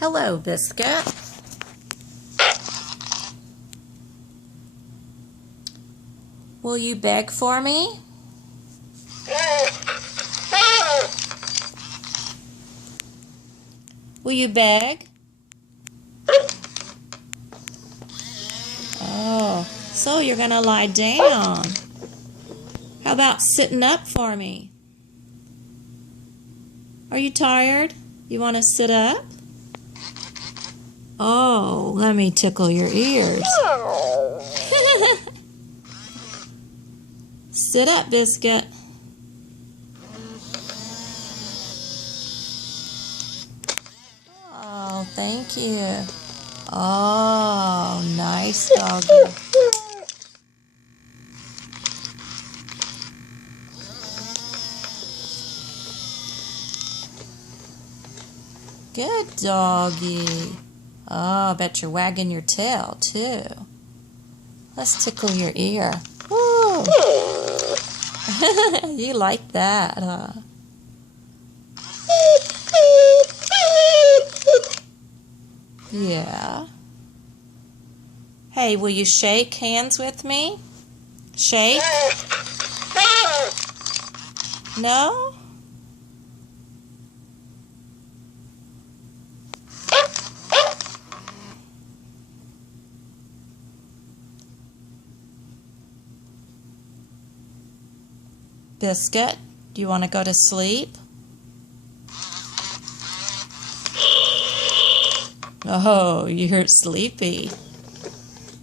Hello, Biscuit. Will you beg for me? Will you beg? Oh, so you're gonna lie down. How about sitting up for me? Are you tired? You want to sit up? Oh, let me tickle your ears. Sit up, Biscuit. Oh, thank you. Oh, nice doggy. Good doggy. Oh, I bet you're wagging your tail, too. Let's tickle your ear. Woo! You like that, huh? Yeah. Hey, will you shake hands with me? Shake? No? Biscuit, do you want to go to sleep? Oh, you're sleepy.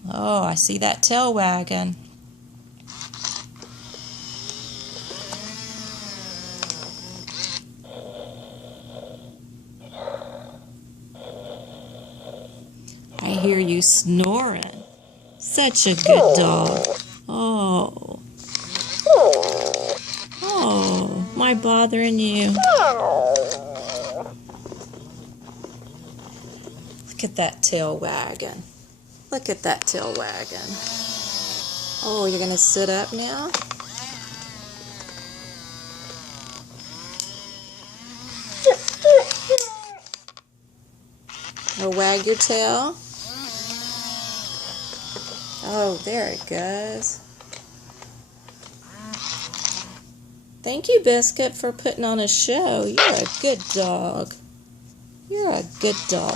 Oh, I see that tail wagging. I hear you snoring. Such a good dog. Oh. Oh, am I bothering you? Look at that tail wagging. Look at that tail wagging. Oh, you're going to sit up now? Or wag your tail? Oh, there it goes. Thank you, Biscuit, for putting on a show. You're a good dog. You're a good dog.